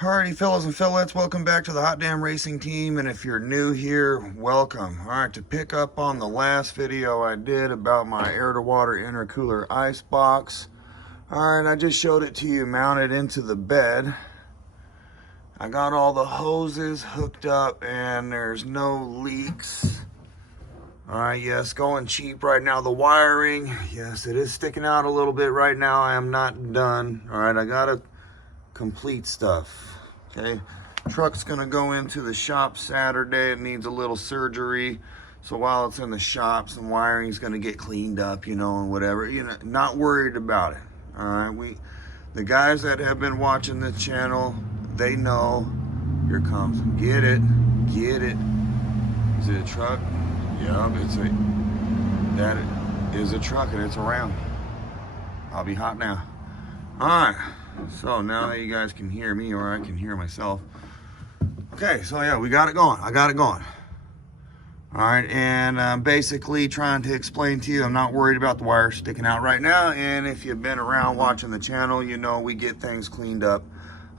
Alrighty, fellas and fillettes, welcome back to the Hot Damn Racing Team, and if you're new here, welcome. Alright, to pick up on the last video I did about my air-to-water intercooler icebox. Alright, I just showed it to you mounted into the bed. I got all the hoses hooked up and there's no leaks. Alright, yes, going cheap right now. The wiring, yes, it is sticking out a little bit right now. I am not done. Alright, I gotta complete stuff. Okay, truck's gonna go into the shop Saturday. It needs a little surgery, so while it's in the shop, some wiring's gonna get cleaned up, you know, and whatever. You know, not worried about it. All right, the guys that have been watching this channel, they know. Here comes, get it. Is it a truck? Yeah, that is a truck, and it's around. I'll be hot now. All right. So now that you guys can hear me, or I can hear myself. Okay, so yeah, we got it going. I got it going. All right, and I'm basically trying to explain to you, I'm not worried about the wire sticking out right now. And if you've been around watching the channel, you know we get things cleaned up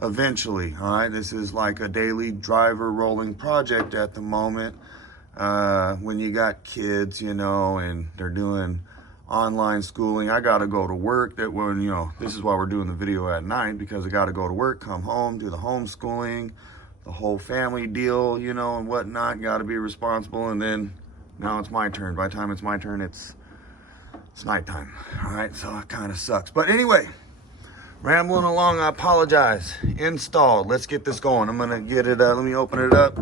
eventually. All right, this is like a daily driver rolling project at the moment. When you got kids, you know, and they're doing online schooling, I gotta go to work. That when, you know, this is why we're doing the video at night, because I gotta go to work, come home, do the homeschooling, the whole family deal, you know, and whatnot. Gotta be responsible. And then now it's my turn. By the time it's my turn, it's nighttime. All right, so it kind of sucks, but anyway, rambling along, I apologize. Installed. Let's get this going. I'm gonna get it, let me open it up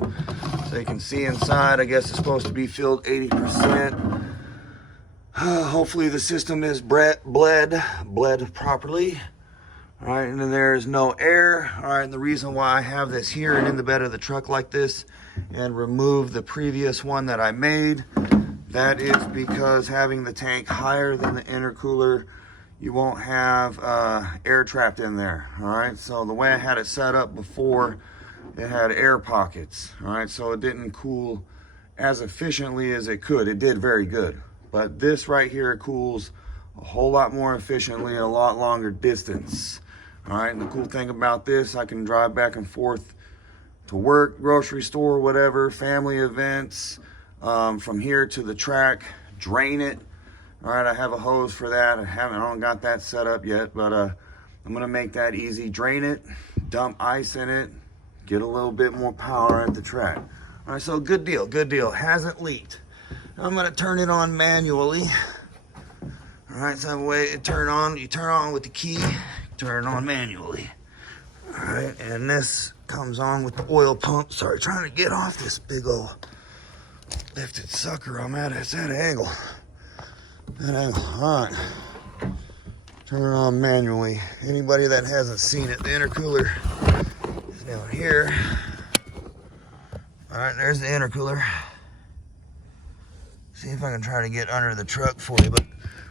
so you can see inside. I guess it's supposed to be filled 80%. Hopefully the system is bled properly. All right, and then there's no air. All right, and the reason why I have this here and in the bed of the truck like this and remove the previous one that I made, that is because having the tank higher than the intercooler, you won't have air trapped in there. All right, so the way I had it set up before, it had air pockets. All right, so it didn't cool as efficiently as it could. It did very good. But this right here cools a whole lot more efficiently, a lot longer distance. All right, and the cool thing about this, I can drive back and forth to work, grocery store, whatever, family events, from here to the track, drain it. All right, I have a hose for that. I don't got that set up yet, but I'm gonna make that easy. Drain it, dump ice in it, get a little bit more power at the track. All right, so good deal, hasn't leaked. I'm gonna turn it on manually. All right, so the way it turn on, you turn on with the key, turn it on manually. All right, and this comes on with the oil pump. Sorry, trying to get off this big old lifted sucker I'm at. It's at an angle. All right, turn it on manually. Anybody that hasn't seen it, the intercooler is down here. All right, there's the intercooler. See if I can try to get under the truck for you, but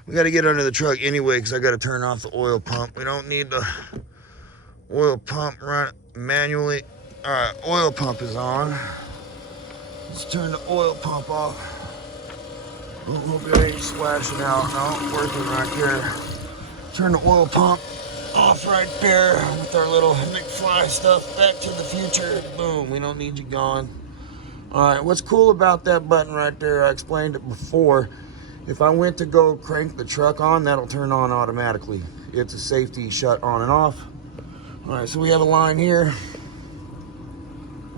we got to get under the truck anyway because I got to turn off the oil pump. We don't need the oil pump run manually. All right, oil pump is on. Let's turn the oil pump off. Hope it ain't splashing out. No, working right there. Turn the oil pump off right there with our little McFly stuff. Back to the future. Boom, we don't need you gone. All right, what's cool about that button right there, I explained it before. If I went to go crank the truck on, that'll turn on automatically. It's a safety shut on and off. All right, so we have a line here.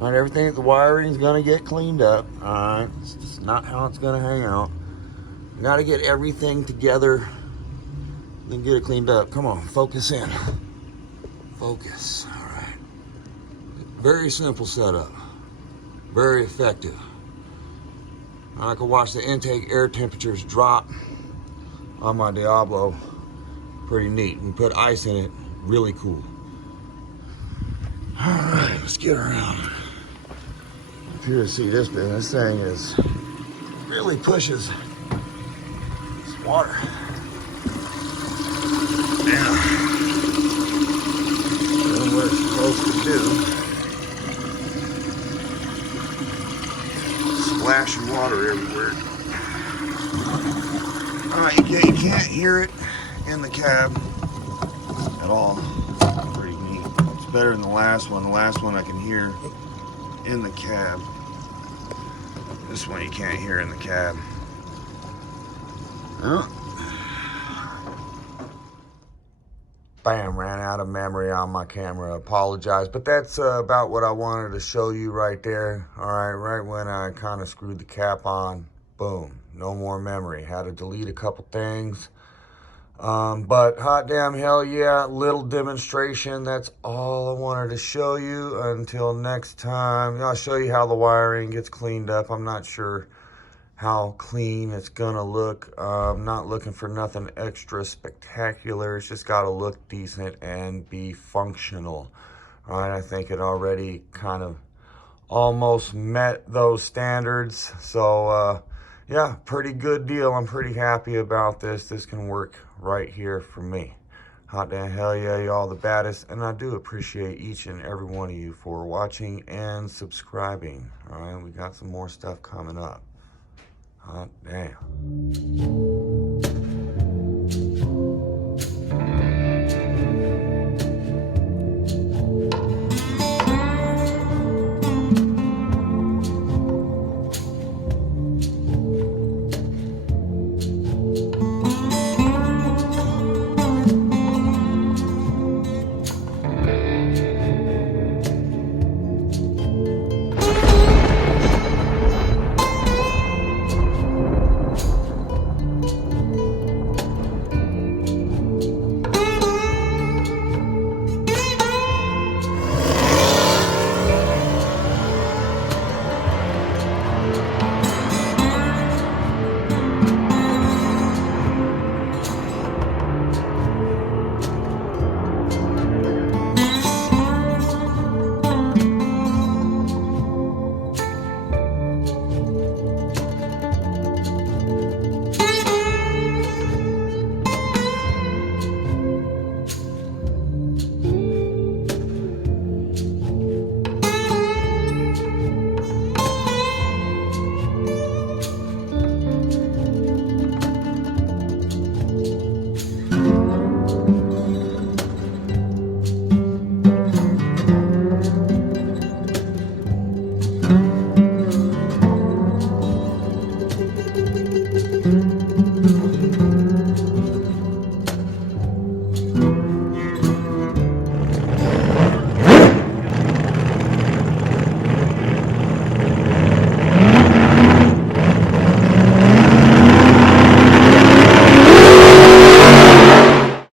All right, everything, the wiring's gonna get cleaned up. All right, it's just not how it's gonna hang out. You gotta get everything together, then get it cleaned up. Come on, focus in. Focus, all right. Very simple setup. Very effective. I can watch the intake air temperatures drop on my Diablo. Pretty neat. And put ice in it. Really cool. All right, let's get around. Up here to see this thing. This thing is really pushes this water. Yeah. Doing what it's supposed to do. Splashing water everywhere. All right, you can't hear it in the cab at all. Pretty neat. It's better than the last one. The last one I can hear in the cab. This one you can't hear in the cab. Bam, ran out of memory on my camera. Apologize, but that's about what I wanted to show you right there. All right, right when I kind of screwed the cap on, boom, no more memory. Had to delete a couple things. But hot damn hell yeah, little demonstration. That's all I wanted to show you. Until next time, I'll show you how the wiring gets cleaned up. I'm not sure how clean it's gonna look. I'm not looking for nothing extra spectacular. It's just gotta look decent and be functional. All right, I think it already kind of almost met those standards. So yeah, pretty good deal. I'm pretty happy about this. This can work right here for me. Hot damn hell yeah, y'all the baddest. And I do appreciate each and every one of you for watching and subscribing. All right, we got some more stuff coming up. Hot damn.